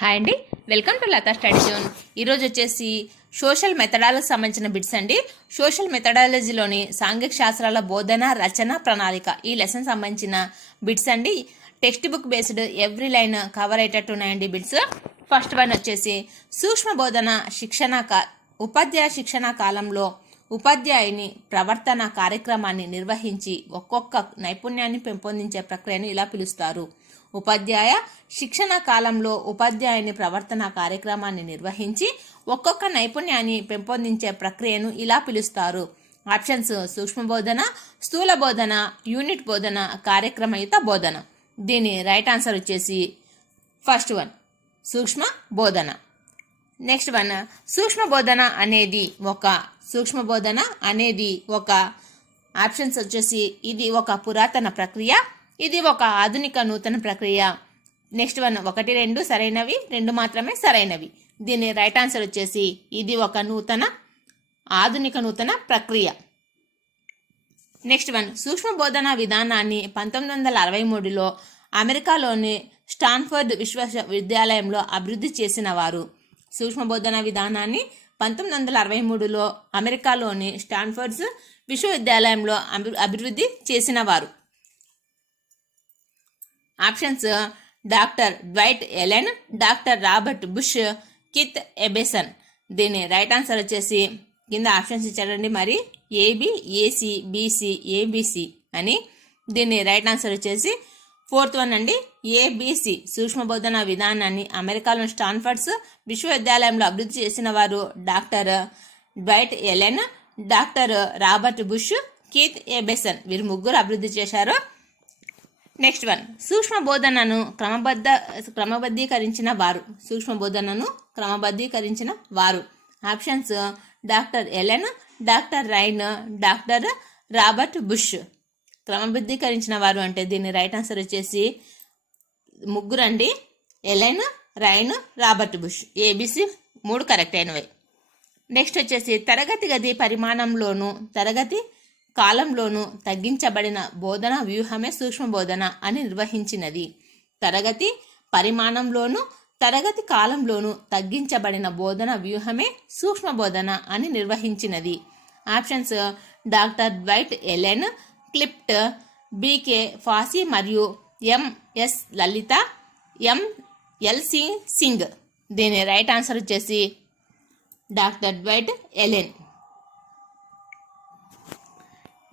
Hi అండి, welcome to Lata study zone. ఈరోజు వచ్చేసి సోషల్ మెథడాలజీకి సంబంధించిన బిట్స్ అండి. సోషల్ మెథడాలజీలోని సాంఘిక శాస్త్రాల బోధన రచన ప్రణాళిక ఈ లెసన్ సంబంధించిన బిట్స్ అండి. Text book based every line cover అయ్యేటట్టు ఉన్నాయండి బిట్స్. ఫస్ట్ వన్ వచ్చేసి సూక్ష్మ బోధన ఉపాధ్యాయ శిక్షణ కాలంలో ఉపాధ్యాయుని ప్రవర్తన కార్యక్రమాన్ని నిర్వహించి ఒక్కొక్క నైపుణ్యాన్ని పెంపొందించే ప్రక్రియను ఇలా పిలుస్తారు. ఉపాధ్యాయ శిక్షణ కాలంలో ఉపాధ్యాయుని ప్రవర్తన కార్యక్రమాన్ని నిర్వహించి ఒక్కొక్క నైపుణ్యాన్ని పెంపొందించే ప్రక్రియను ఇలా పిలుస్తారు. ఆప్షన్స్ సూక్ష్మ బోధన, స్థూల బోధన, యూనిట్ బోధన, కార్యక్రమయుత బోధన. దీని రైట్ ఆన్సర్ వచ్చేసి ఫస్ట్ వన్ సూక్ష్మ బోధన. నెక్స్ట్ వన్ సూక్ష్మ బోధన అనేది ఒక ఆప్షన్స్ వచ్చేసి ఇది ఒక పురాతన ప్రక్రియ, ఇది ఒక ఆధునిక నూతన ప్రక్రియ. నెక్స్ట్ వన్ 1, 2 సరైనవి, 2 మాత్రమే సరైనవి. దీని రైట్ ఆన్సర్ వచ్చేసి ఇది ఒక ఆధునిక నూతన ప్రక్రియ. నెక్స్ట్ వన్ సూక్ష్మ బోధన విధానాన్ని 1963లో అమెరికాలోని స్టాన్ఫర్డ్ విశ్వవిద్యాలయంలో అభివృద్ధి చేసిన వారు. సూక్ష్మ బోధన విధానాన్ని 1963లో అమెరికాలోని స్టాన్ఫర్డ్ విశ్వవిద్యాలయంలో అభివృద్ధి చేసిన వారు. Options doctor Dwight Allen, doctor Robert Bush, Keith Acheson. దీని రైట్ ఆన్సర్ వచ్చేసి కింద ఆప్షన్స్ ఇచ్చారండి, మరి ఏబి, ఏసి, బీసీ, ఏబిసి అని. దీని రైట్ ఆన్సర్ వచ్చేసి ఫోర్త్ వన్ అండి, ఏబిసి. సూక్ష్మ బోధన విధానాన్ని అమెరికాలోని స్టాన్ఫర్డ్ విశ్వవిద్యాలయంలో అభివృద్ధి చేసిన వారు doctor Dwight Allen, doctor Robert Bush, Keith Acheson. వీరు ముగ్గురు అభివృద్ధి చేశారు. నెక్స్ట్ వన్ సూక్ష్మ బోధనను క్రమబద్ధీకరించిన వారు. Options doctor Allen, doctor Ryan, doctor Robert Bush. క్రమబద్ధీకరించిన వారు అంటే దీని రైట్ ఆన్సర్ వచ్చేసి ముగ్గురు అండి, Allen, Ryan, Robert Bush. ABC 3 correct అయినవి. నెక్స్ట్ వచ్చేసి తరగతి గది పరిమాణంలోను తరగతి కాలంలోనూ తగ్గించబడిన బోధన వ్యూహమే సూక్ష్మ బోధన అని నిర్వహించినది. తరగతి పరిమాణంలోను తరగతి కాలంలోనూ తగ్గించబడిన బోధన వ్యూహమే సూక్ష్మ బోధన అని నిర్వహించినది. Options doctor Dwight Allen, Clift, BK Passi మరియు ఎంఎస్ లలిత, ఎంఎల్సి సింగ్. దీని రైట్ ఆన్సర్ వచ్చేసి doctor Dwight Allen.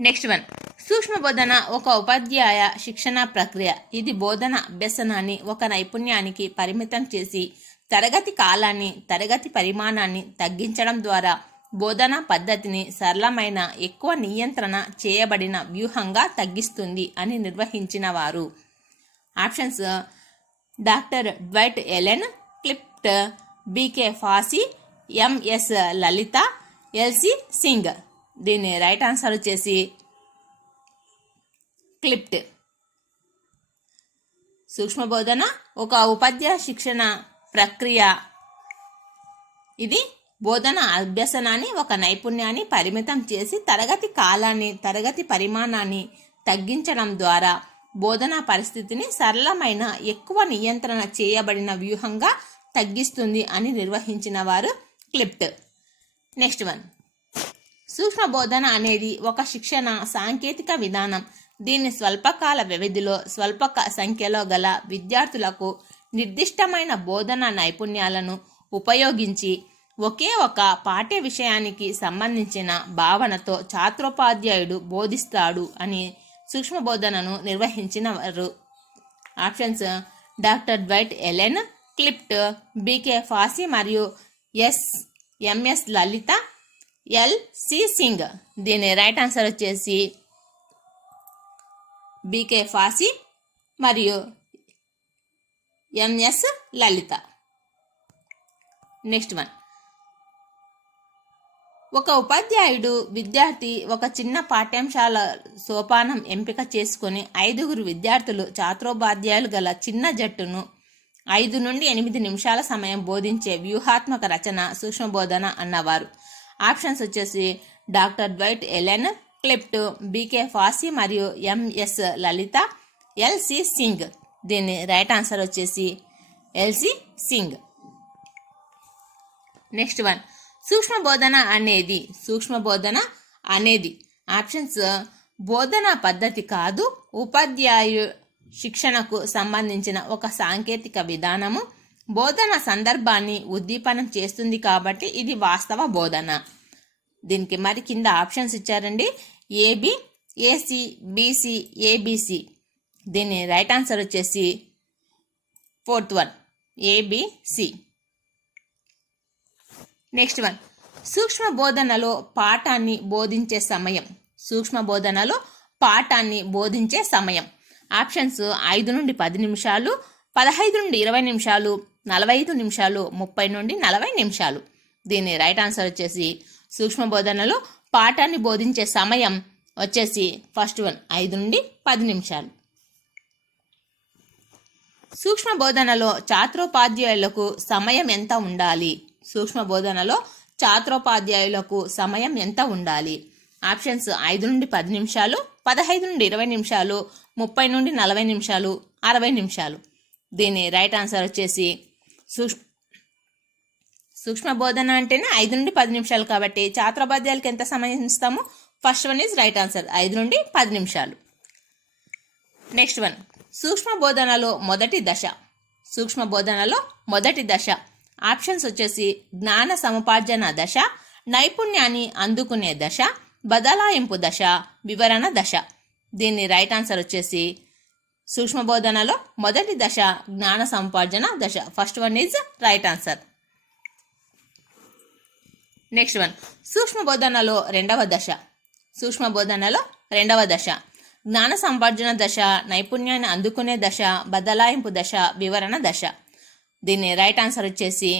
Next one సూక్ష్మ బోధన ఒక ఉపాధ్యాయ శిక్షణ ప్రక్రియ. ఇది బోధన అభ్యసనాన్ని ఒక నైపుణ్యానికి పరిమితం చేసి తరగతి కాలాన్ని తరగతి పరిమాణాన్ని తగ్గించడం ద్వారా బోధనా పద్ధతిని సరళమైన ఎక్కువ నియంత్రణ చేయబడిన వ్యూహంగా తగ్గిస్తుంది అని నిర్వహించిన వారు. Options doctor Dwight Allen, Clift, BK Passi, MS Lalitha, LC Singh. దీని రైట్ ఆన్సర్ వచ్చేసి క్లిప్ట్. సూక్ష్మ బోధన ఒక ఉపాధ్యాయ శిక్షణ ప్రక్రియ. ఇది బోధన అభ్యసనాన్ని ఒక నైపుణ్యాన్ని పరిమితం చేసి తరగతి కాలాన్ని తరగతి పరిమాణాన్ని తగ్గించడం ద్వారా బోధనా పరిస్థితిని సరళమైన ఎక్కువ నియంత్రణ చేయబడిన వ్యూహంగా తగ్గిస్తుంది అని నిర్వహించిన వారు క్లిప్ట్. నెక్స్ట్ వన్ సూక్ష్మ బోధన అనేది ఒక శిక్షణ సాంకేతిక విధానం. దీన్ని స్వల్పకాల వ్యవధిలో స్వల్ప సంఖ్యలో గల విద్యార్థులకు నిర్దిష్టమైన బోధనా నైపుణ్యాలను ఉపయోగించి ఒకే ఒక పాఠ్య విషయానికి సంబంధించిన భావనతో ఛాత్రోపాధ్యాయుడు బోధిస్తాడు అని సూక్ష్మ బోధనను నిర్వహించిన వారు. Options doctor Dwight Allen, Clift, BK Passi మరియు ఎంఎస్ లలిత, ఎల్సి సింగ్. దీని రైట్ ఆన్సర్ వచ్చేసి బికే ఫాసీ మరియు ఎంఎస్ లలిత. నెక్స్ట్ వన్ ఒక ఉపాధ్యాయుడు విద్యార్థి ఒక చిన్న పాఠ్యాంశాల సోపానం ఎంపిక చేసుకుని 5 విద్యార్థులు ఛాత్రోపాధ్యాయులు గల చిన్న జట్టును 5 నుండి 8 నిమిషాల సమయం బోధించే వ్యూహాత్మక రచన సూక్ష్మ బోధన అన్నవారు. ఆప్షన్స్ వచ్చేసి doctor Dwight Allen, Clift, BK Passi మరియు ఎంఎస్ లలిత, ఎల్సి సింగ్. దీని రైట్ ఆన్సర్ వచ్చేసి ఎల్సి సింగ్. నెక్స్ట్ వన్, సూక్ష్మ బోధన అనేది ఆప్షన్స్ బోధనా పద్ధతి కాదు, ఉపాధ్యాయు శిక్షణకు సంబంధించిన ఒక సాంకేతిక విధానము, బోధన సందర్భాన్ని ఉద్దీపనం చేస్తుంది కాబట్టి ఇది వాస్తవ బోధన. దీనికి మరి కింద ఆప్షన్స్ ఇచ్చారండి, ఏబి, ఏసి, బీసీ, ఏబిసి. దీని రైట్ ఆన్సర్ వచ్చేసి fourth one, ABC. Next one, సూక్ష్మ బోధనలో పాఠాన్ని బోధించే సమయం ఆప్షన్స్ 5 నుండి 10 నిమిషాలు, 15 నుండి 20 నిమిషాలు, 45 నిమిషాలు, 30 నుండి 40 నిమిషాలు. దీని రైట్ ఆన్సర్ వచ్చేసి సూక్ష్మ బోధనలో పాఠాన్ని బోధించే సమయం వచ్చేసి ఫస్ట్ వన్ 5 నుండి 10 నిమిషాలు. సూక్ష్మ బోధనలో ఛాత్రోపాధ్యాయులకు సమయం ఎంత ఉండాలి? ఆప్షన్స్ 5 నుండి 10 నిమిషాలు, 15 నుండి 20 నిమిషాలు, 30 నుండి 40 నిమిషాలు, 60 నిమిషాలు. దీని రైట్ ఆన్సర్ వచ్చేసి సూక్ష్మ బోధన అంటేనే 5 నుండి 10 నిమిషాలు కాబట్టి ఛాత్రోపాధ్యాయులకు ఎంత సమయం ఇస్తాము? First one is right answer, 5 నుండి 10 నిమిషాలు. నెక్స్ట్ వన్, సూక్ష్మ బోధనలో మొదటి దశ ఆప్షన్స్ వచ్చేసి జ్ఞాన సముపార్జన దశ, నైపుణ్యాన్ని అందుకునే దశ, బదలాయింపు దశ, వివరణ దశ. దీని రైట్ ఆన్సర్ వచ్చేసి సూక్ష్మ బోధనలో మొదటి దశ జ్ఞాన సముపార్జన దశ. First one is right answer. Next one, సూక్ష్మ బోధనలో రెండవ దశ జ్ఞాన సంపార్జన దశ, నైపుణ్యాన్ని అందుకునే దశ, బదలాయింపు దశ, వివరణ దశ. దీని రైట్ ఆన్సర్ వచ్చేసి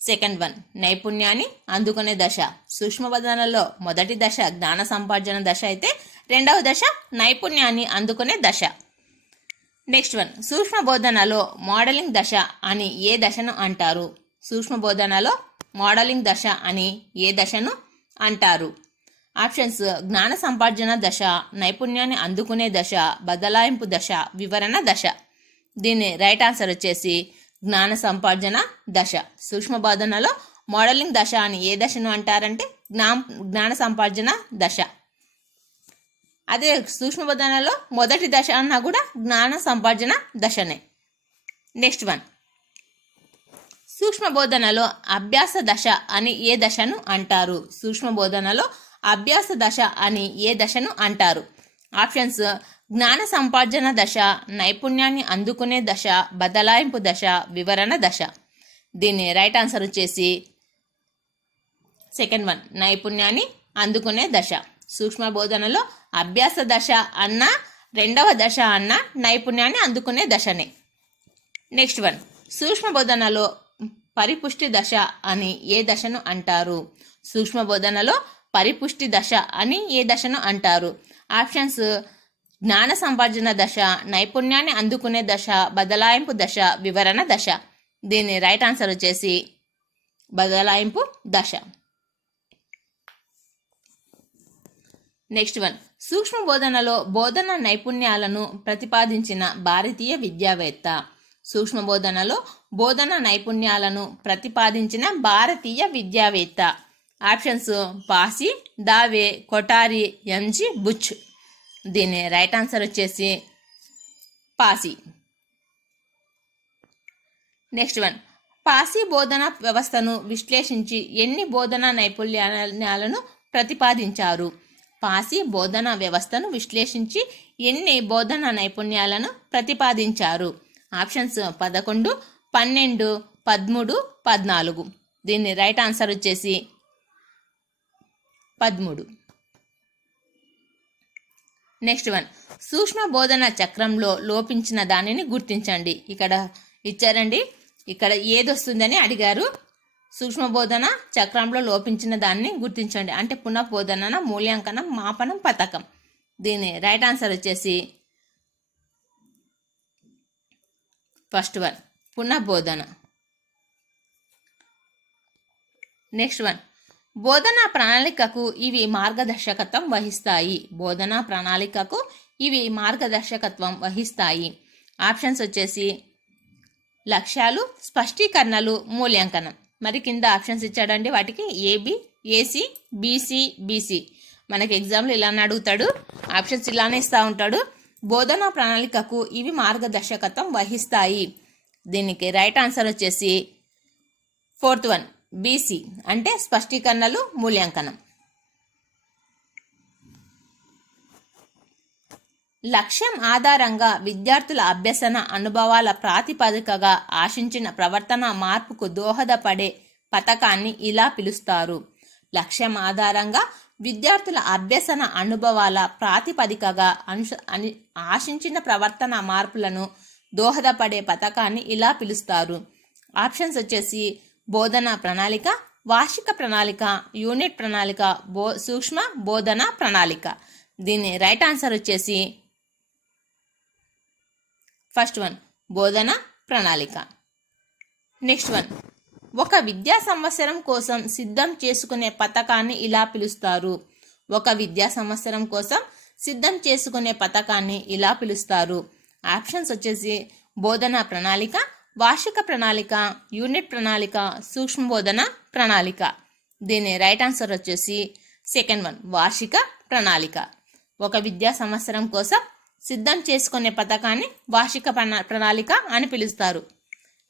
సెకండ్ వన్, నైపుణ్యాన్ని అందుకునే దశ. సూక్ష్మ బోధనలో మొదటి దశ జ్ఞాన సంపార్జన దశ అయితే రెండవ దశ నైపుణ్యాన్ని అందుకునే దశ. నెక్స్ట్ వన్, సూక్ష్మ బోధనలో మోడలింగ్ దశ అని ఏ దశను అంటారు? ఆప్షన్స్ జ్ఞాన సంపార్జన దశ, నైపుణ్యాన్ని అందుకునే దశ, బదలాయింపు దశ, వివరణ దశ. దీని రైట్ ఆన్సర్ వచ్చేసి జ్ఞాన సంపార్జన దశ. సూక్ష్మ బోధనలో మోడలింగ్ దశ అని ఏ దశను అంటారంటే జ్ఞాన సంపార్జన దశ. అదే సూక్ష్మ బోధనలో మొదటి దశ అన్నా కూడా జ్ఞాన సంపార్జన దశనే. నెక్స్ట్ వన్, సూక్ష్మ బోధనలో అభ్యాస దశ అని ఏ దశను అంటారు? ఆప్షన్స్ జ్ఞాన సంపార్జన దశ, నైపుణ్యాన్ని అందుకునే దశ, బదలాయింపు దశ, వివరణ దశ. దీని రైట్ ఆన్సర్ వచ్చేసి సెకండ్ వన్, నైపుణ్యాన్ని అందుకునే దశ. సూక్ష్మ బోధనలో అభ్యాస దశ అన్న, రెండవ దశ అన్న నైపుణ్యాన్ని అందుకునే దశనే. నెక్స్ట్ వన్, సూక్ష్మ బోధనలో పరిపుష్టి దశ అని ఏ దశను అంటారు? ఆప్షన్స్ జ్ఞాన సంపార్జన దశ, నైపుణ్యాన్ని అందుకునే దశ, బదలాయింపు దశ, వివరణ దశ. దీని రైట్ ఆన్సర్ వచ్చేసి బదలాయింపు దశ. నెక్స్ట్ వన్, సూక్ష్మ బోధనలో బోధన నైపుణ్యాలను ప్రతిపాదించిన భారతీయ విద్యావేత్త. ఆప్షన్స్ పాసి, దావే, కొటారి, ఎంజి, బుచ్. దీని రైట్ ఆన్సర్ వచ్చేసి పాసి. నెక్స్ట్ వన్, పాసి బోధనా వ్యవస్థను విశ్లేషించి ఎన్ని బోధనా నైపుణ్యాలను ప్రతిపాదించారు? ఆప్షన్స్ 11, 12, 13, 14. దీని రైట్ ఆన్సర్ వచ్చేసి 13. నెక్స్ట్ వన్, సూక్ష్మ బోధన చక్రంలో లోపించిన దానిని గుర్తించండి. ఇక్కడ ఇచ్చారండి, ఇక్కడ ఏది వస్తుందని అడిగారు. సూక్ష్మ బోధన చక్రంలో లోపించిన దాన్ని గుర్తించండి అంటే పునఃబోధన, మూల్యాంకనం, మాపనం, పథకం. దీని రైట్ ఆన్సర్ వచ్చేసి ఫస్ట్ వన్, పునఃబోధన. నెక్స్ట్ వన్, బోధనా ప్రణాళికకు ఇవి మార్గదర్శకత్వం వహిస్తాయి. ఆప్షన్స్ వచ్చేసి లక్ష్యాలు, స్పష్టీకరణలు, మూల్యాంకనం. మరి కింద ఆప్షన్స్ ఇచ్చాడండి, వాటికి ఏబి, ఏసి, బీసీ, బీసీ. మనకి ఎగ్జామ్లో ఇలానే అడుగుతాడు, ఆప్షన్స్ ఇలానే ఇస్తూ ఉంటాడు. బోధనా ప్రణాళికకు ఇవి మార్గదర్శకత్వం వహిస్తాయి. దీనికి రైట్ ఆన్సర్ వచ్చేసి 4th వన్ బీసీ, అంటే స్పష్టీకరణలు, మూల్యాంకనం. లక్ష్యం ఆధారంగా విద్యార్థుల అభ్యసన అనుభవాల ప్రాతిపదికగా ఆశించిన ప్రవర్తన మార్పుకు దోహదపడే పథకాన్ని ఇలా పిలుస్తారు. లక్ష్యం ఆధారంగా విద్యార్థుల అభ్యసన అనుభవాల ప్రాతిపదికగా ఆశించిన ప్రవర్తన మార్పులను దోహదపడే పథకాన్ని ఇలా పిలుస్తారు. ఆప్షన్స్ వచ్చేసి బోధనా ప్రణాళిక, వార్షిక ప్రణాళిక, యూనిట్ ప్రణాళిక, సూక్ష్మ బోధనా ప్రణాళిక. దీని రైట్ ఆన్సర్ వచ్చేసి 1st వన్ బోధనా ప్రణాళిక. నెక్స్ట్ వన్, ఒక విద్యా సంవత్సరం కోసం సిద్ధం చేసుకునే పథకాన్ని ఇలా పిలుస్తారు. ఒక విద్యా సంవత్సరం కోసం సిద్ధం చేసుకునే పథకాన్ని ఇలా పిలుస్తారు. ఆప్షన్స్ వచ్చేసి బోధనా ప్రణాళిక, వార్షిక ప్రణాళిక, యూనిట్ ప్రణాళిక, సూక్ష్మ బోధన ప్రణాళిక. దీని రైట్ ఆన్సర్ వచ్చేసి 2nd వన్ వార్షిక ప్రణాళిక. ఒక విద్యా సంవత్సరం కోసం సిద్ధం చేసుకునే పథకాన్ని వార్షిక ప్రణాళిక అని పిలుస్తారు.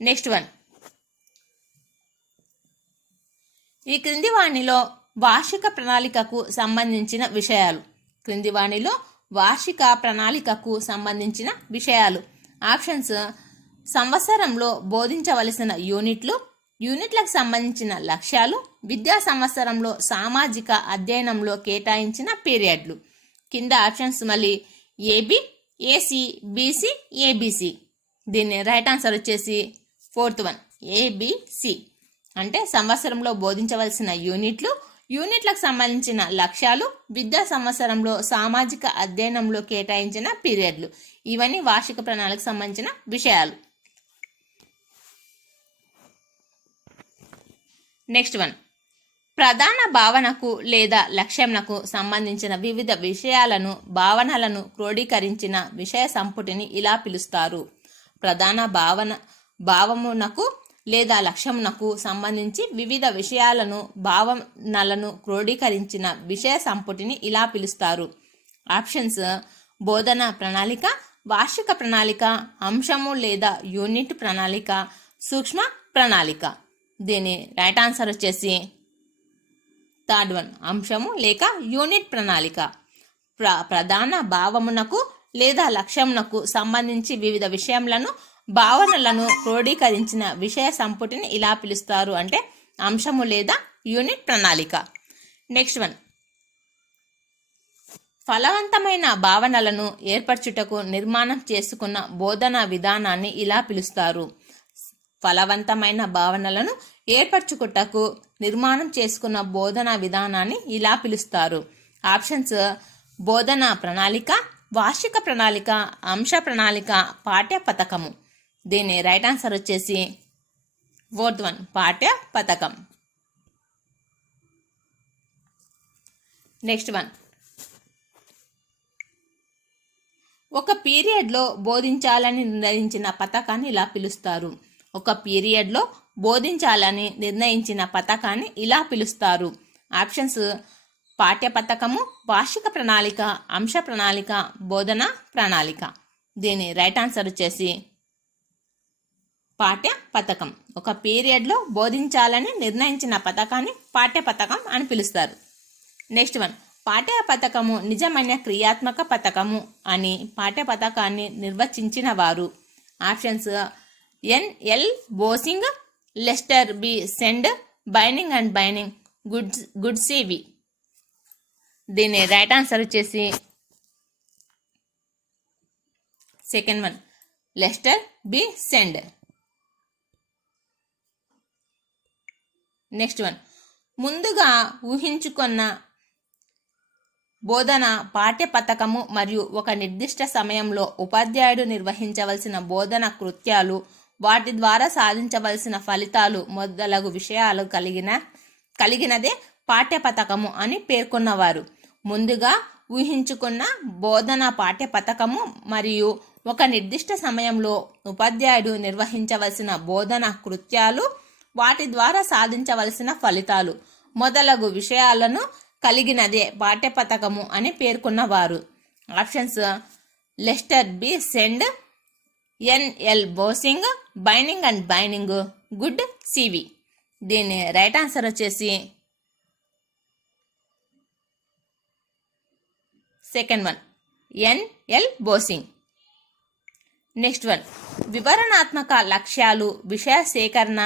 నెక్స్ట్ వన్, ఈ క్రింది వాణిలో వార్షిక ప్రణాళికకు సంబంధించిన విషయాలు. క్రింది వాణిలో వార్షిక ప్రణాళికకు సంబంధించిన విషయాలు. ఆప్షన్స్ సంవత్సరంలో బోధించవలసిన యూనిట్లు, యూనిట్లకు సంబంధించిన లక్ష్యాలు, విద్యా సంవత్సరంలో సామాజిక అధ్యయనంలో కేటాయించిన పీరియడ్లు. కింద ఆప్షన్స్ మళ్ళీ ఏబి, ఏసి, బీసీ, ఏబిసి. దీని రైట్ ఆన్సర్ వచ్చేసి 4th వన్ ఏబిసి, అంటే సంవత్సరంలో బోధించవలసిన యూనిట్లు, యూనిట్లకు సంబంధించిన లక్ష్యాలు, విద్యా సంవత్సరంలో సామాజిక అధ్యయనంలో కేటాయించిన పీరియడ్లు. ఇవన్నీ వార్షిక ప్రణాళికకు సంబంధించిన విషయాలు. నెక్స్ట్ వన్, ప్రధాన భావనకు లేదా లక్ష్యంకు సంబంధించిన వివిధ విషయాలను, భావనలను క్రోడీకరించిన విషయ సంపుటిని ఇలా పిలుస్తారు. ప్రధాన భావమునకు లేదా లక్ష్యమునకు సంబంధించి వివిధ విషయాలను, భావనలను క్రోడీకరించిన విషయ సంపుటిని ఇలా పిలుస్తారు. ఆప్షన్స్ బోధనా ప్రణాళిక, వార్షిక ప్రణాళిక, అంశము లేదా యూనిట్ ప్రణాళిక, సూక్ష్మ ప్రణాళిక. దీని రైట్ ఆన్సర్ వచ్చేసి 3rd వన్ అంశము లేక యూనిట్ ప్రణాళిక. ప్రధాన భావమునకు లేదా లక్ష్యమునకు సంబంధించి వివిధ విషయములను, భావనలను క్రోడీకరించిన విషయ సంపుటిని ఇలా పిలుస్తారు, అంటే అంశము లేదా యూనిట్ ప్రణాళిక. నెక్స్ట్ వన్, ఫలవంతమైన భావనలను ఏర్పరచుటకు నిర్మాణం చేసుకున్న బోధనా విధానాన్ని ఇలా పిలుస్తారు. ఫలవంతమైన భావనలను ఏర్పరచుకుటకు నిర్మాణం చేసుకున్న బోధనా విధానాన్ని ఇలా పిలుస్తారు. ఆప్షన్స్ బోధనా ప్రణాళిక, వార్షిక ప్రణాళిక, అంశ ప్రణాళిక, పాఠ్య పథకము. దీని రైట్ ఆన్సర్ వచ్చేసి 4th వన్ పాఠ్య పథకం. నెక్స్ట్ వన్, ఒక పీరియడ్లో బోధించాలని నిర్ణయించిన పథకాన్ని ఇలా పిలుస్తారు. ఒక పీరియడ్లో బోధించాలని నిర్ణయించిన పథకాన్ని ఇలా పిలుస్తారు. ఆప్షన్స్ పాఠ్య పథకము, వార్షిక ప్రణాళిక, అంశ ప్రణాళిక, బోధనా ప్రణాళిక. దీని రైట్ ఆన్సర్ వచ్చేసి పాఠ్య పథకం. ఒక పీరియడ్లో బోధించాలని నిర్ణయించిన పథకాన్ని పాఠ్య పథకం అని పిలుస్తారు. నెక్స్ట్ వన్, పాఠ్య పథకము నిజమైన క్రియాత్మక పథకము అని పాఠ్య పథకాన్ని నిర్వచించిన వారు. Options NL. Bossing, Lester B. Sand, Binning and Binning, Good CV. దీని రైట్ ఆన్సర్ వచ్చేసి 2nd one Lester B. Sand. Next one, ముందుగా ఊహించుకున్న బోధన పాఠ్య పథకము మరియు ఒక నిర్దిష్ట సమయంలో ఉపాధ్యాయుడు నిర్వహించవలసిన బోధన కృత్యాలు, వాటి ద్వారా సాధించవలసిన ఫలితాలు మొదలగు విషయాలు కలిగినదే పాఠ్య పథకము అని పేర్కొన్నవారు. ముందుగా ఊహించుకున్న బోధనా పాఠ్య పథకము మరియు ఒక నిర్దిష్ట సమయంలో ఉపాధ్యాయుడు నిర్వహించవలసిన బోధనా కృత్యాలు, వాటి ద్వారా సాధించవలసిన ఫలితాలు మొదలగు విషయాలను కలిగినదే పాఠ్యపథకము అని పేర్కొన్నవారు. Options: Lester B Sand, NL Bossing, Binning and Binning, Good CV. దీని రైట్ ఆన్సర్ వచ్చేసి second one, NL Bossing. Next one, వివరణాత్మక లక్ష్యాలు, విషయ సేకరణ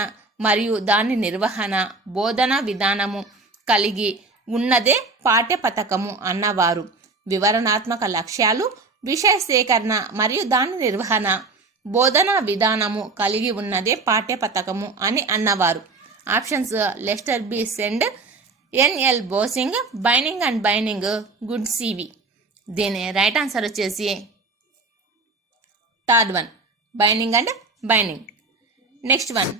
మరియు దాని నిర్వహణ, బోధనా విధానము కలిగి ఉన్నదే పాఠ్యపథకము అన్నవారు. వివరణాత్మక లక్ష్యాలు, విషయ సేకరణ మరియు దాని నిర్వహణ, బోధనా విధానము కలిగి ఉన్నదే పాఠ్యపథకము అని అన్నవారు. Options: Lester B Sand, NL Bossing, Binning and Binning, Good CV. దీని రైట్ ఆన్సర్ వచ్చేసి third one, Binning and Binning. Next one,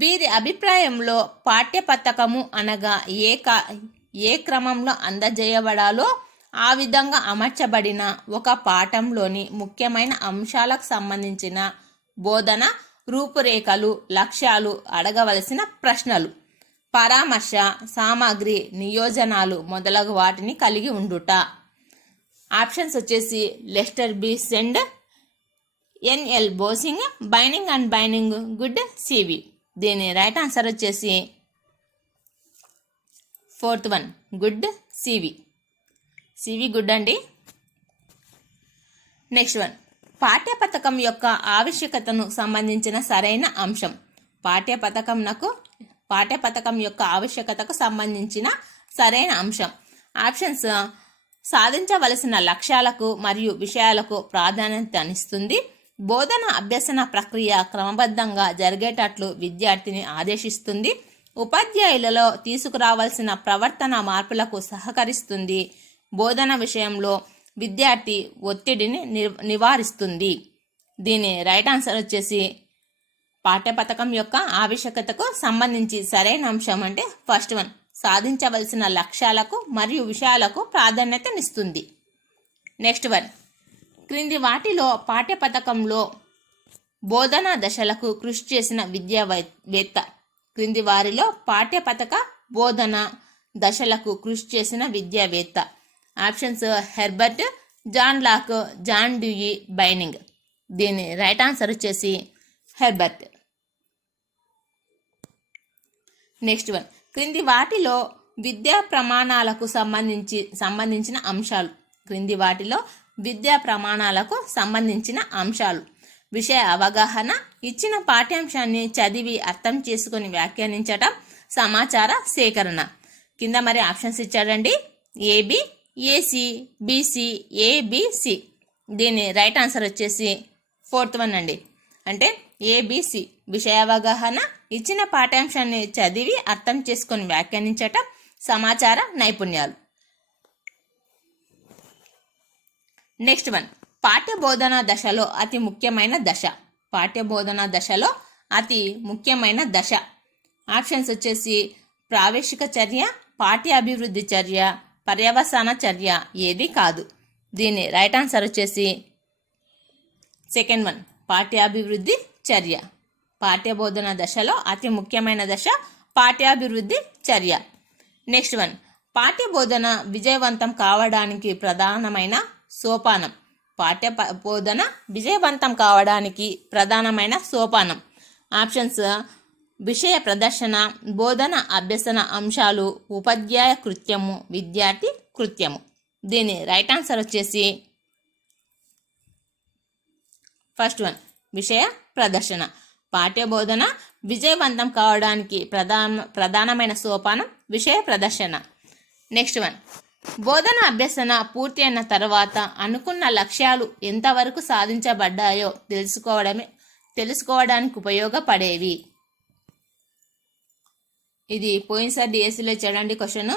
వీరి అభిప్రాయంలో పాఠ్యపథకము అనగా ఏ క్రమంలో అందజేయబడాలో ఆ విధంగా అమర్చబడిన ఒక పాఠంలోని ముఖ్యమైన అంశాలకు సంబంధించిన బోధన రూపురేఖలు, లక్ష్యాలు, అడగవలసిన ప్రశ్నలు, పరామర్శ సామాగ్రి, నియోజనాలు మొదలగు వాటిని కలిగి ఉండుట. ఆప్షన్స్ వచ్చేసి Lester B Sand, NL Bossing, Binning and Binning, Good CV. దీని రైట్ ఆన్సర్ వచ్చేసి fourth one, Good CV. CV Good అండి. నెక్స్ట్ వన్, పాఠ్యపథకం యొక్క ఆవశ్యకతను సంబంధించిన సరైన అంశం. పాఠ్యపథకం యొక్క ఆవశ్యకతకు సంబంధించిన సరైన అంశం. ఆప్షన్స్: సాధించవలసిన లక్ష్యాలకు మరియు విషయాలకు ప్రాధాన్యతనిస్తుంది, బోధన అభ్యసన ప్రక్రియ క్రమబద్ధంగా జరిగేటట్లు విద్యార్థిని ఆదేశిస్తుంది, ఉపాధ్యాయులలో తీసుకురావాల్సిన ప్రవర్తన మార్పులకు సహకరిస్తుంది, బోధన విషయంలో విద్యార్థి ఒత్తిడిని నివారిస్తుంది. దీని రైట్ ఆన్సర్ వచ్చేసి పాఠ్యపథకం యొక్క ఆవశ్యకతకు సంబంధించి సరైన అంశం అంటే ఫస్ట్ వన్, సాధించవలసిన లక్ష్యాలకు మరియు విషయాలకు ప్రాధాన్యతనిస్తుంది. నెక్స్ట్ వన్, క్రింది వాటిలో పాఠ్యపథకంలో బోధనా దశలకు కృషి చేసిన విద్యావేత్త. క్రింది వారిలో పాఠ్యపథక బోధన దశలకు కృషి చేసిన విద్యావేత్త. ఆప్షన్స్: Herbert, John Locke, John Dewey, Binning. దీని రైట్ ఆన్సర్ వచ్చేసి హెర్బర్ట్. నెక్స్ట్ వన్, క్రింది వాటిలో విద్యా ప్రమాణాలకు సంబంధించిన అంశాలు. క్రింది వాటిలో విద్యా ప్రమాణాలకు సంబంధించిన అంశాలు: విషయ అవగాహన, ఇచ్చిన పాఠ్యాంశాన్ని చదివి అర్థం చేసుకొని వ్యాఖ్యానించటం, సమాచార సేకరణ. కింద మరి ఆప్షన్స్ ఇచ్చాడండి, ఏబి, ఏసి, బిసి, ఏబిసి. దీని రైట్ ఆన్సర్ వచ్చేసి ఫోర్త్ వన్ అండి. అంటే ఏబిసి, విషయ అవగాహన, ఇచ్చిన పాఠ్యాంశాన్ని చదివి అర్థం చేసుకొని వ్యాఖ్యానించటం, సమాచార నైపుణ్యాలు. నెక్స్ట్ వన్, పాఠ్యబోధన దశలో అతి ముఖ్యమైన దశ. పాఠ్యబోధన దశలో అతి ముఖ్యమైన దశ. ఆప్షన్స్ వచ్చేసి ప్రావేశిక చర్య, పాఠ్యాభివృద్ధి చర్య, పర్యవసాన చర్య, ఏది కాదు. దీని రైట్ ఆన్సర్ వచ్చేసి సెకండ్ వన్, పాఠ్యాభివృద్ధి చర్య. పాఠ్యబోధన దశలో అతి ముఖ్యమైన దశ పాఠ్యాభివృద్ధి చర్య. నెక్స్ట్ వన్, పాఠ్యబోధన విజయవంతం కావడానికి ప్రధానమైన సోపానం. పాఠ్యబోధన విజయవంతం కావడానికి ప్రధానమైన సోపానం. ఆప్షన్స్: విషయ ప్రదర్శన, బోధన అభ్యసన అంశాలు, ఉపాధ్యాయ కృత్యము, విద్యార్థి కృత్యము. దీని రైట్ ఆన్సర్ వచ్చేసి ఫస్ట్ వన్, విషయ ప్రదర్శన. పాఠ్యబోధన విజయవంతం కావడానికి ప్రధానమైన సోపానం విషయ ప్రదర్శన. నెక్స్ట్ వన్, బోధన అభ్యసన పూర్తి అయిన తర్వాత అనుకున్న లక్ష్యాలు ఎంతవరకు సాధించబడ్డాయో తెలుసుకోవడానికి ఉపయోగపడేవి. ఇది పోయినసారి డిఎస్సిలో చూడండి క్వశ్చన్.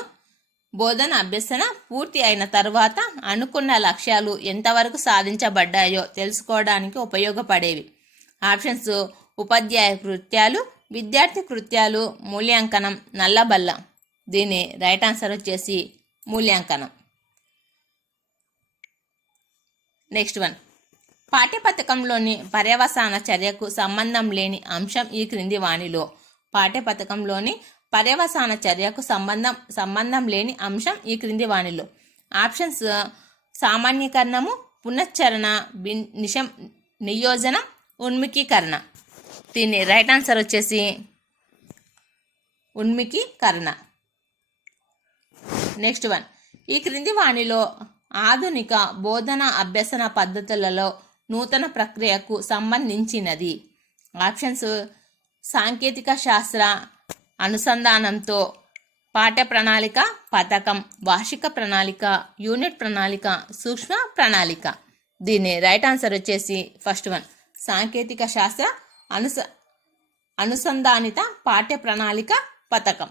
బోధన అభ్యసన పూర్తి అయిన తర్వాత అనుకున్న లక్ష్యాలు ఎంతవరకు సాధించబడ్డాయో తెలుసుకోవడానికి ఉపయోగపడేవి. ఆప్షన్స్: ఉపాధ్యాయ కృత్యాలు, విద్యార్థి కృత్యాలు, మూల్యాంకనం, నల్లబల్ల. దీని రైట్ ఆన్సర్ వచ్చేసి మూల్యాంకనం. నెక్స్ట్ వన్, పాఠ్యపథకంలోని పర్యవసాన చర్యకు సంబంధం లేని అంశం ఈ క్రింది వాణిలో. పాఠ్యపథకంలోని పర్యవసాన చర్యకు సంబంధం లేని అంశం ఈ క్రింది వాణిలో. ఆప్షన్స్ సామాన్యీకరణము, పునశ్చరణ, నియోజనం, ఉన్ముఖీకరణ. దీని రైట్ ఆన్సర్ వచ్చేసి ఉన్ముఖీకరణ. నెక్స్ట్ వన్, ఈ క్రింది వాణిలో ఆధునిక బోధన అభ్యసన పద్ధతులలో నూతన ప్రక్రియకు సంబంధించినది. ఆప్షన్స్ సాంకేతిక శాస్త్ర అనుసంధానంతో పాఠ్య ప్రణాళిక, పథకం, వార్షిక ప్రణాళిక, యూనిట్ ప్రణాళిక, సూక్ష్మ ప్రణాళిక. దీని రైట్ ఆన్సర్ వచ్చేసి ఫస్ట్ వన్, సాంకేతిక శాస్త్ర అనుసంధానిత పాఠ్య ప్రణాళిక, పథకం.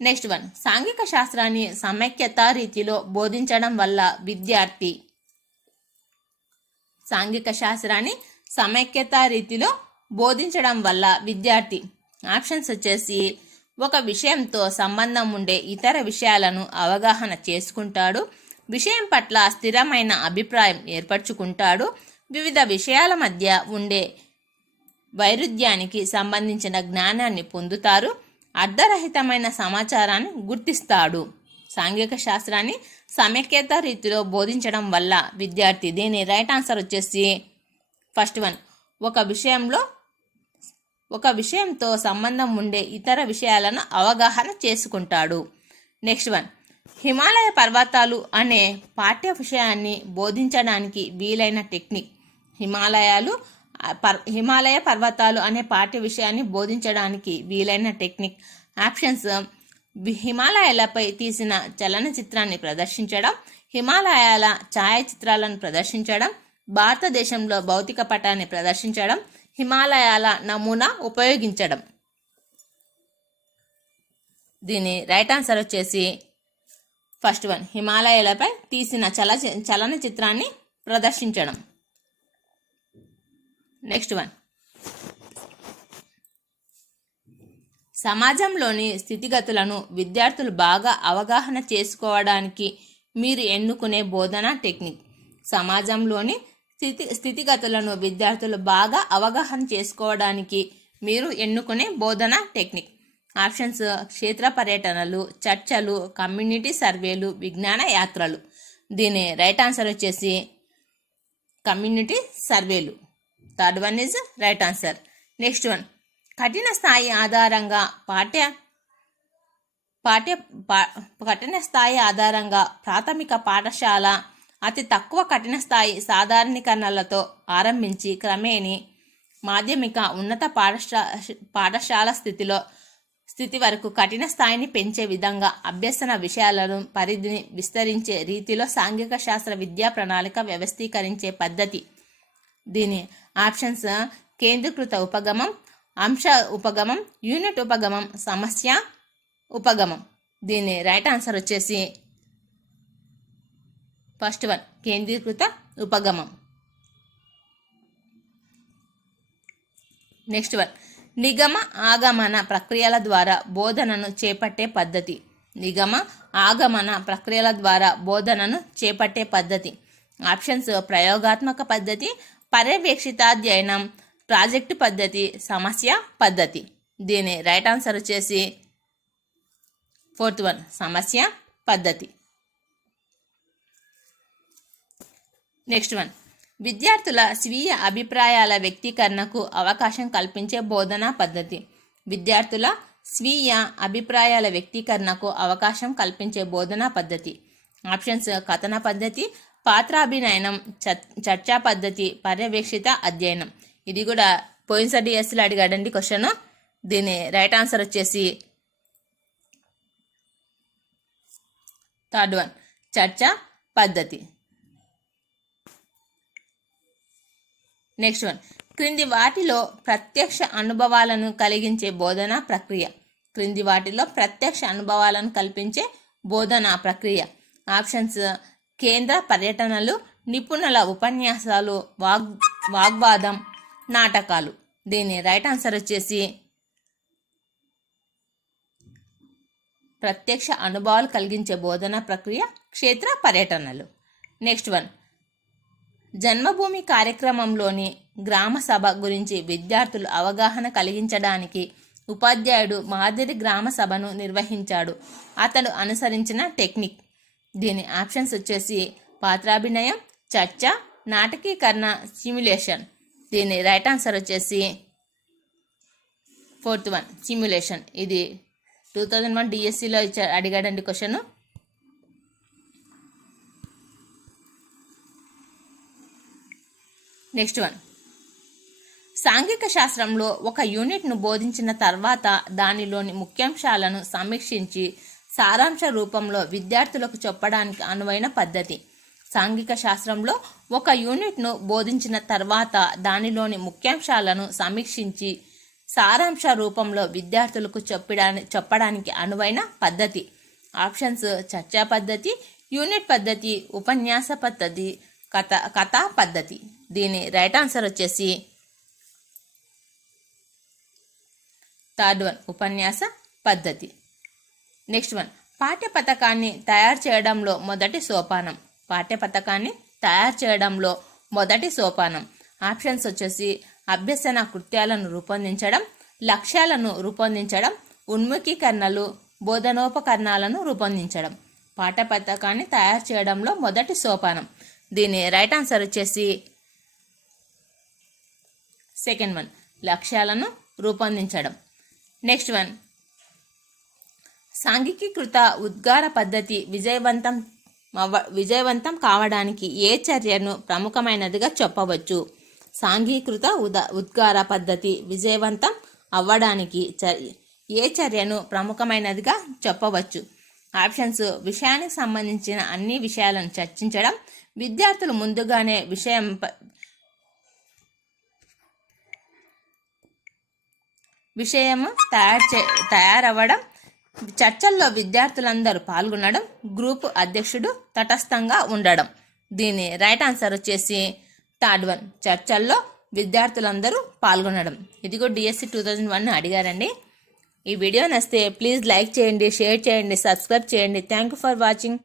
నెక్స్ట్ వన్, సాంఘిక శాస్త్రాన్ని సమైక్యత రీతిలో బోధించడం వల్ల విద్యార్థి. సాంఘిక శాస్త్రాన్ని సమైక్యత రీతిలో బోధించడం వల్ల విద్యార్థి. ఆప్షన్స్ వచ్చేసి ఒక విషయంతో సంబంధం ఉండే ఇతర విషయాలను అవగాహన చేసుకుంటాడు, విషయం పట్ల స్థిరమైన అభిప్రాయం ఏర్పరచుకుంటాడు, వివిధ విషయాల మధ్య ఉండే వైరుధ్యానికి సంబంధించిన జ్ఞానాన్ని పొందుతారు, అర్ధరహితమైన సమాచారాన్ని గుర్తిస్తాడు. సాంఘిక శాస్త్రాన్ని సమైక్యత రీతిలో బోధించడం వల్ల విద్యార్థి. దీని రైట్ ఆన్సర్ వచ్చేసి ఫస్ట్ వన్, ఒక విషయంతో సంబంధం ఉండే ఇతర విషయాలను అవగాహన చేసుకుంటాడు. నెక్స్ట్ వన్, హిమాలయ పర్వతాలు అనే పాఠ్య విషయాన్ని బోధించడానికి వీలైన టెక్నిక్. హిమాలయ పర్వతాలు అనే పాఠ్య విషయాన్ని బోధించడానికి వీలైన టెక్నిక్. ఆప్షన్స్ హిమాలయాలపై తీసిన చలనచిత్రాన్ని ప్రదర్శించడం, హిమాలయాల ఛాయాచిత్రాలను ప్రదర్శించడం, భారతదేశంలో భౌతిక పటాన్ని ప్రదర్శించడం, హిమాలయాల నమూనా ఉపయోగించడం. దీని రైట్ ఆన్సర్ వచ్చేసి ఫస్ట్ వన్, హిమాలయాలపై తీసిన చలనచిత్రాన్ని ప్రదర్శించడం. నెక్స్ట్ వన్, సమాజంలోని స్థితిగతులను విద్యార్థులు బాగా అవగాహన చేసుకోవడానికి మీరు ఎన్నుకునే బోధనా టెక్నిక్. సమాజంలోని స్థితిగతులను విద్యార్థులు బాగా అవగాహన చేసుకోవడానికి మీరు ఎన్నుకునే బోధనా టెక్నిక్. ఆప్షన్స్ క్షేత్ర పర్యటనలు, చర్చలు, కమ్యూనిటీ సర్వేలు, విజ్ఞాన యాత్రలు. దీని రైట్ ఆన్సర్ వచ్చేసి కమ్యూనిటీ సర్వేలు. Third one is right answer. Next one, కఠిన స్థాయి ఆధారంగా కఠిన స్థాయి ఆధారంగా ప్రాథమిక పాఠశాల అతి తక్కువ కఠిన స్థాయి సాధారణీకరణలతో ఆరంభించి క్రమేణీ మాధ్యమిక ఉన్నత పాఠశాల స్థితి వరకు కఠిన స్థాయిని పెంచే విధంగా అభ్యసన విషయాలను పరిధిని విస్తరించే రీతిలో సాంఘిక శాస్త్ర విద్యా ప్రణాళిక వ్యవస్థీకరించే పద్ధతి. దీని ఆప్షన్స్ కేంద్రీకృత ఉపగమం, అంశ ఉపగమం, యూనిట్ ఉపగమం, సమస్య ఉపగమం. దీని రైట్ ఆన్సర్ వచ్చేసి ఫస్ట్ వన్, కేంద్రీకృత ఉపగమం. నెక్స్ట్ వన్, నిగమ ఆగమన ప్రక్రియల ద్వారా బోధనను చేపట్టే పద్ధతి. నిగమ ఆగమన ప్రక్రియల ద్వారా బోధనను చేపట్టే పద్ధతి. ఆప్షన్స్ ప్రయోగాత్మక పద్ధతి, పర్యవేక్షితాధ్యయనం, ప్రాజెక్టు పద్ధతి, సమస్య పద్ధతి. దీని రైట్ ఆన్సర్ వచ్చేసి ఫోర్త్ వన్, సమస్య పద్ధతి. నెక్స్ట్ వన్, విద్యార్థుల స్వీయ అభిప్రాయాల వ్యక్తీకరణకు అవకాశం కల్పించే బోధనా పద్ధతి. విద్యార్థుల స్వీయ అభిప్రాయాల వ్యక్తీకరణకు అవకాశం కల్పించే బోధనా పద్ధతి. ఆప్షన్స్ కథన పద్ధతి, పాత్రాభినయనం, చర్చా పద్ధతి, పర్యవేక్షిత అధ్యయనం. ఇది కూడా పోయినసారి డిఎస్సిలో అడిగాడండి క్వశ్చన్. దీని రైట్ ఆన్సర్ వచ్చేసి థర్డ్ వన్, చర్చా పద్ధతి. నెక్స్ట్ వన్, క్రింది వాటిలో ప్రత్యక్ష అనుభవాలను కలిగించే బోధనా ప్రక్రియ. క్రింది వాటిలో ప్రత్యక్ష అనుభవాలను కల్పించే బోధనా ప్రక్రియ. ఆప్షన్స్ కేంద్ర పర్యటనలు, నిపుణుల ఉపన్యాసాలు, వాగ్వాదం, నాటకాలు. దీని రైట్ ఆన్సర్ వచ్చేసి ప్రత్యక్ష అనుభవాలు కలిగించే బోధనా ప్రక్రియ క్షేత్ర పర్యటనలు. నెక్స్ట్ వన్, జన్మభూమి కార్యక్రమంలోని గ్రామ సభ గురించి విద్యార్థులు అవగాహన కలిగించడానికి ఉపాధ్యాయుడు మాదిరి గ్రామ సభను నిర్వహించాడు. అతడు అనుసరించిన టెక్నిక్. దీని ఆప్షన్స్ వచ్చేసి పాత్రాభినయం, చర్చ, నాటకీకరణ, సిమ్యులేషన్. దీని రైట్ ఆన్సర్ వచ్చేసి 4th వన్ సిమ్యులేషన్. ఇది 2001 డిఎస్సిలో అడిగాడండి క్వశ్చన్. నెక్స్ట్ వన్, సాంఘిక శాస్త్రంలో ఒక యూనిట్ను బోధించిన తర్వాత దానిలోని ముఖ్యాంశాలను సమీక్షించి సారాంశ రూపంలో విద్యార్థులకు చెప్పడానికి అనువైన పద్ధతి. సాంఘిక శాస్త్రంలో ఒక యూనిట్ను బోధించిన తర్వాత దానిలోని ముఖ్యాంశాలను సమీక్షించి సారాంశ రూపంలో విద్యార్థులకు చెప్పడానికి అనువైన పద్ధతి. ఆప్షన్స్ చర్చా పద్ధతి, యూనిట్ పద్ధతి, ఉపన్యాస పద్ధతి, కథా పద్ధతి. దీని రైట్ ఆన్సర్ వచ్చేసి 3rd వన్ ఉపన్యాస పద్ధతి. నెక్స్ట్ వన్, పాఠ్య పథకాన్ని తయారు చేయడంలో మొదటి సోపానం. పాఠ్య పథకాన్ని తయారు చేయడంలో మొదటి సోపానం. ఆప్షన్స్ వచ్చేసి అభ్యసన కృత్యాలను రూపొందించడం, లక్ష్యాలను రూపొందించడం, ఉన్ముఖీకరణలు, బోధనోపకరణాలను రూపొందించడం. పాఠ్య పథకాన్ని తయారు చేయడంలో మొదటి సోపానం. దీని రైట్ ఆన్సర్ వచ్చేసి 2nd వన్ లక్ష్యాలను రూపొందించడం. నెక్స్ట్ వన్, సాంఘికీకృత ఉద్గార పద్ధతి విజయవంతం కావడానికి ఏ చర్యను ప్రముఖమైనదిగా చెప్పవచ్చు? సాంఘీకృత ఉద్గార పద్ధతి విజయవంతం అవ్వడానికి ఏ చర్యను ప్రముఖమైనదిగా చెప్పవచ్చు? ఆప్షన్స్ విషయానికి సంబంధించిన అన్ని విషయాలను చర్చించడం, విద్యార్థులు ముందుగానే విషయం తయారవ్వడం, చర్చల్లో విద్యార్థులందరూ పాల్గొనడం, గ్రూపు అధ్యక్షుడు తటస్థంగా ఉండడం. దీని రైట్ ఆన్సర్ వచ్చేసి 3rd వన్ చర్చల్లో విద్యార్థులందరూ పాల్గొనడం. ఇదిగో డిఎస్సి 2001 అడిగారండి. ఈ వీడియో నచ్చితే ప్లీజ్ లైక్ చేయండి, షేర్ చేయండి, సబ్స్క్రైబ్ చేయండి. Thank you for watching.